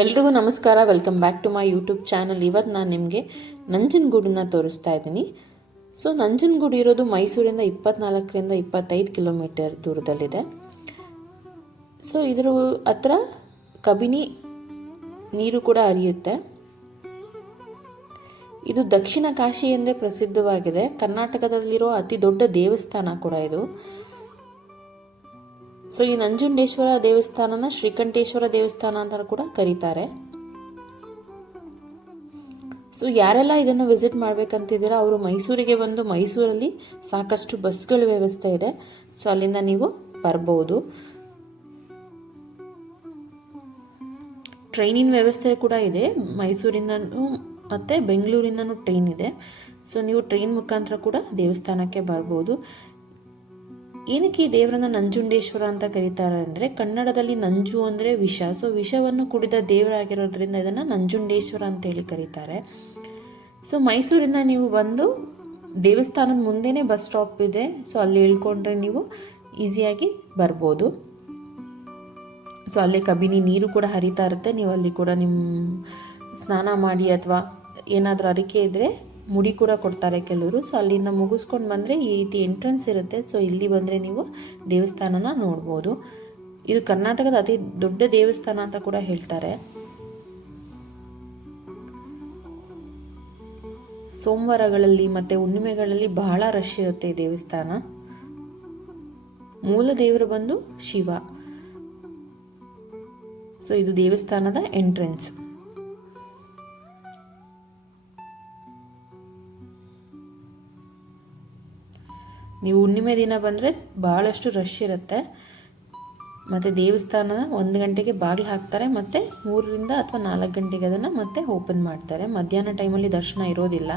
ಎಲ್ರಿಗೂ ನಮಸ್ಕಾರ. Welcome back to my YouTube channel. ಇವತ್ತು ನಾನು ನಿಮಗೆ ನಂಜನಗೂಡನ್ನ ತೋರಿಸ್ತಾ ಇದ್ದೀನಿ. ಸೊ ನಂಜನಗೂಡು ಇರೋದು ಮೈಸೂರಿಂದ 24ರಿಂದ 25 ಕಿಲೋಮೀಟರ್ ದೂರದಲ್ಲಿದೆ. ಸೊ ಇದರ ಹತ್ರ ಕಬಿನಿ ನೀರು ಕೂಡ ಹರಿಯುತ್ತೆ. ಇದು ದಕ್ಷಿಣ ಕಾಶಿ ಎಂದೇ ಪ್ರಸಿದ್ಧವಾಗಿದೆ. ಕರ್ನಾಟಕದಲ್ಲಿರೋ ಅತಿ ದೊಡ್ಡ ದೇವಸ್ಥಾನ ಕೂಡ ಇದು. ಸೊ ಈ ನಂಜುಂಡೇಶ್ವರ ದೇವಸ್ಥಾನನ ಶ್ರೀಕಂಠೇಶ್ವರ ದೇವಸ್ಥಾನ ಅಂತ ಕೂಡ ಕರೀತಾರೆ. ಸೊ ಯಾರೆಲ್ಲ ಇದನ್ನು ವಿಸಿಟ್ ಮಾಡ್ಬೇಕಂತಿದ್ದೀರಾ ಅವರು ಮೈಸೂರಿಗೆ ಬಂದು, ಮೈಸೂರಲ್ಲಿ ಸಾಕಷ್ಟು ಬಸ್ಗಳ ವ್ಯವಸ್ಥೆ ಇದೆ. ಸೊ ಅಲ್ಲಿಂದ ನೀವು ಬರ್ಬೋದು. ಟ್ರೈನಿನ ವ್ಯವಸ್ಥೆ ಕೂಡ ಇದೆ. ಮೈಸೂರಿಂದನೂ ಮತ್ತು ಬೆಂಗಳೂರಿಂದನೂ ಟ್ರೈನ್ ಇದೆ. ಸೊ ನೀವು ಟ್ರೈನ್ ಮುಖಾಂತರ ಕೂಡ ದೇವಸ್ಥಾನಕ್ಕೆ ಬರ್ಬೋದು. ಏನಕ್ಕೆ ಈ ದೇವರನ್ನ ನಂಜುಂಡೇಶ್ವರ ಅಂತ ಕರೀತಾರೆ ಅಂದರೆ, ಕನ್ನಡದಲ್ಲಿ ನಂಜು ಅಂದರೆ ವಿಷ. ಸೊ ವಿಷವನ್ನು ಕುಡಿದ ದೇವರಾಗಿರೋದ್ರಿಂದ ಇದನ್ನು ನಂಜುಂಡೇಶ್ವರ ಅಂತೇಳಿ ಕರೀತಾರೆ. ಸೊ ಮೈಸೂರಿಂದ ನೀವು ಬಂದು ದೇವಸ್ಥಾನದ ಮುಂದೆನೇ ಬಸ್ ಸ್ಟಾಪ್ ಇದೆ. ಸೊ ಅಲ್ಲಿ ಇಳ್ಕೊಂಡ್ರೆ ನೀವು ಈಸಿಯಾಗಿ ಬರ್ಬೋದು. ಸೊ ಅಲ್ಲೇ ಕಬಿನಿ ನೀರು ಕೂಡ ಹರಿತಾ ಇರುತ್ತೆ. ನೀವು ಅಲ್ಲಿ ಕೂಡ ನಿಮ್ಮ ಸ್ನಾನ ಮಾಡಿ ಅಥವಾ ಏನಾದರೂ ಅರಿಕೆ ಇದ್ದರೆ ಮುಡಿ ಕೂಡ ಕೊಡ್ತಾರೆ ಕೆಲವರು. ಸೊ ಅಲ್ಲಿಂದ ಮುಗಿಸ್ಕೊಂಡು ಬಂದರೆ ಈ ರೀತಿ ಎಂಟ್ರೆನ್ಸ್ ಇರುತ್ತೆ. ಸೊ ಇಲ್ಲಿ ಬಂದರೆ ನೀವು ದೇವಸ್ಥಾನನ ನೋಡ್ಬೋದು. ಇದು ಕರ್ನಾಟಕದ ಅತಿ ದೊಡ್ಡ ದೇವಸ್ಥಾನ ಅಂತ ಕೂಡ ಹೇಳ್ತಾರೆ. ಸೋಮವಾರಗಳಲ್ಲಿ ಮತ್ತು ಹುಣ್ಣಿಮೆಗಳಲ್ಲಿ ಬಹಳ ರಶ್ ಇರುತ್ತೆ ಈ ದೇವಸ್ಥಾನ. ಮೂಲ ದೇವರು ಬಂದು ಶಿವ. ಸೊ ಇದು ದೇವಸ್ಥಾನದ ಎಂಟ್ರೆನ್ಸ್. ನೀವು ಹುಣ್ಣಿಮೆ ದಿನ ಬಂದರೆ ಭಾಳಷ್ಟು ರಶ್ ಇರುತ್ತೆ. ಮತ್ತು ದೇವಸ್ಥಾನ 1 ಗಂಟೆಗೆ ಬಾಗಿಲು ಹಾಕ್ತಾರೆ ಮತ್ತು 3ರಿಂದ ಅಥವಾ 4 ಗಂಟೆಗೆ ಅದನ್ನು ಮತ್ತೆ ಓಪನ್ ಮಾಡ್ತಾರೆ. ಮಧ್ಯಾಹ್ನ ಟೈಮಲ್ಲಿ ದರ್ಶನ ಇರೋದಿಲ್ಲ.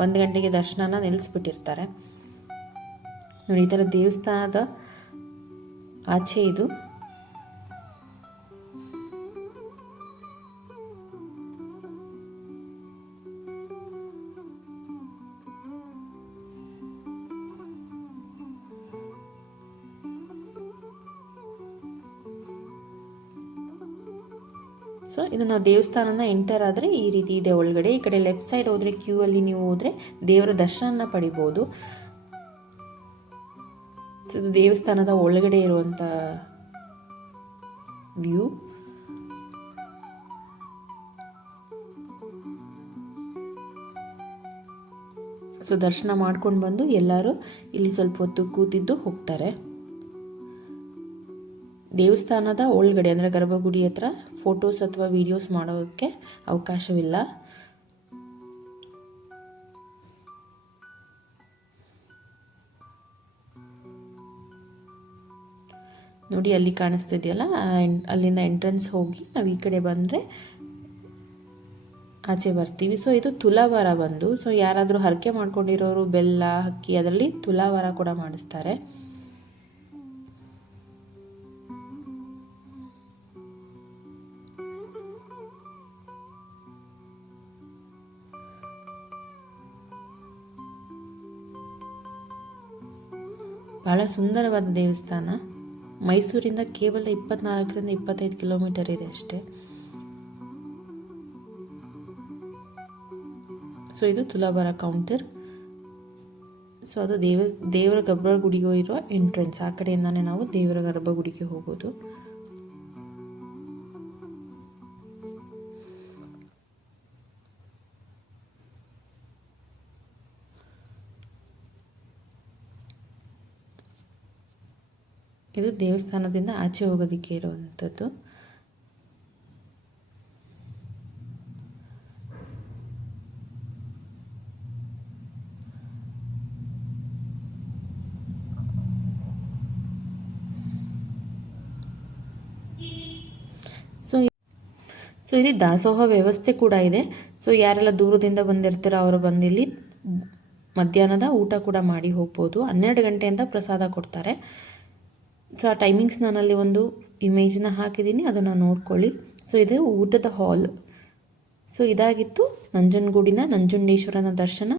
1 ಗಂಟೆಗೆ ದರ್ಶನನ ನಿಲ್ಲಿಸ್ಬಿಟ್ಟಿರ್ತಾರೆ. ನೋಡಿ, ಈ ಥರ ದೇವಸ್ಥಾನದ ಆಚೆ ಇದು. ಸೊ ಇದು ನಾವು ದೇವಸ್ಥಾನನ ಎಂಟರ್ ಆದರೆ ಈ ರೀತಿ ಇದೆ ಒಳಗಡೆ. ಈ ಕಡೆ ಲೆಫ್ಟ್ ಸೈಡ್ ಹೋದರೆ ಕ್ಯೂ ಅಲ್ಲಿ ನೀವು ಹೋದರೆ ದೇವರ ದರ್ಶನ ಪಡಿಬೋದು. ಸೊ ಇದು ದೇವಸ್ಥಾನದ ಒಳಗಡೆ ಇರುವಂಥ ವ್ಯೂ. ಸೊ ದರ್ಶನ ಮಾಡ್ಕೊಂಡು ಬಂದು ಎಲ್ಲರೂ ಇಲ್ಲಿ ಸ್ವಲ್ಪ ಹೊತ್ತು ಕೂತಿದ್ದು ಹೋಗ್ತಾರೆ. ದೇವಸ್ಥಾನದ ಒಳಗಡೆ ಅಂದರೆ ಗರ್ಭಗುಡಿ ಹತ್ರ ಫೋಟೋಸ್ ಅಥವಾ ವಿಡಿಯೋಸ್ ಮಾಡೋದಕ್ಕೆ ಅವಕಾಶವಿಲ್ಲ. ನೋಡಿ, ಅಲ್ಲಿ ಕಾಣಿಸ್ತಿದೆಯಲ್ಲ, ಅಲ್ಲಿಂದ ಎಂಟ್ರೆನ್ಸ್ ಹೋಗಿ ನಾವು ಈ ಕಡೆ ಬಂದರೆ ಆಚೆ ಬರ್ತೀವಿ. ಸೊ ಇದು ತುಲಾವಾರ ಬಂದು, ಸೊ ಯಾರಾದರೂ ಹರಕೆ ಮಾಡ್ಕೊಂಡಿರೋರು ಬೆಲ್ಲ, ಅಕ್ಕಿ ಅದರಲ್ಲಿ ತುಲಾವಾರ ಕೂಡ ಮಾಡಿಸ್ತಾರೆ. ಬಹಳ ಸುಂದರವಾದ ದೇವಸ್ಥಾನ. ಮೈಸೂರಿಂದ ಕೇವಲ 24ರಿಂದ 25 ಕಿಲೋಮೀಟರ್ ಇದೆ ಅಷ್ಟೇ. ಸೊ ಇದು ತುಲಾಭಾರ ಕೌಂಟರ್. ಸೊ ಅದು ದೇವರ ಗರ್ಭಗುಡಿಗೆ ಇರೋ ಎಂಟ್ರೆನ್ಸ್. ಆ ಕಡೆಯಿಂದಾನೇ ನಾವು ದೇವರ ಗರ್ಭಗುಡಿಗೆ ಹೋಗೋದು. ಇದು ದೇವಸ್ಥಾನದಿಂದ ಆಚೆ ಹೋಗೋದಕ್ಕೆ ಇರುವಂಥದ್ದು. ಸೊ ಇಲ್ಲಿ ದಾಸೋಹ ವ್ಯವಸ್ಥೆ ಕೂಡ ಇದೆ. ಸೊ ಯಾರೆಲ್ಲ ದೂರದಿಂದ ಬಂದಿರ್ತಾರೋ ಅವರು ಬಂದಿಲ್ಲಿ ಮಧ್ಯಾಹ್ನದ ಊಟ ಕೂಡ ಮಾಡಿ ಹೋಗ್ಬೋದು. 12 ಗಂಟೆಯಿಂದ ಪ್ರಸಾದ ಕೊಡ್ತಾರೆ. ಸೊ ಆ ಟೈಮಿಂಗ್ಸ್ ನಾನಲ್ಲಿ ಒಂದು ಇಮೇಜ್ನ ಹಾಕಿದ್ದೀನಿ, ಅದನ್ನು ನೋಡ್ಕೊಳ್ಳಿ. ಸೊ ಇದು ಊಟದ ಹಾಲ್. ಸೊ ಇದಾಗಿತ್ತು ನಂಜನಗೂಡಿನ ನಂಜುಂಡೇಶ್ವರನ ದರ್ಶನ.